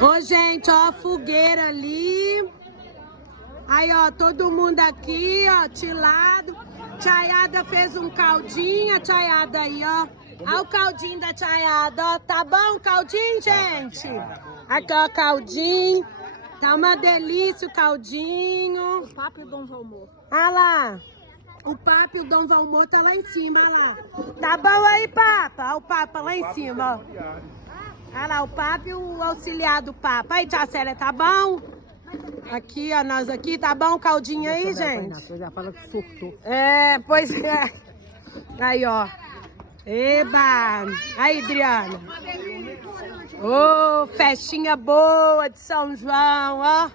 Ô, gente, ó, a fogueira ali. Aí, ó, todo mundo aqui, ó, tilado. Tchaiada fez um caldinho, a Tchaiada aí, ó. Olha o caldinho da Tchaiada, ó. Tá bom o caldinho, gente? Aqui, ó, caldinho. Tá uma delícia o caldinho. O Papo e o Dom Valmor. Olha lá. O Papa e o Dom Valmor tá lá em cima, olha lá. Tá bom aí, Papa? Olha o Papa lá em cima, ó. Olha lá, o Papa e o auxiliar do Papa. Aí, tia Célia, tá bom? Aqui, ó, nós aqui, tá bom o caldinho aí, gente? Você já fala que surtou. É, pois é. Aí, ó. Eba! Aí, Adriana. Ô, festinha boa de São João, ó.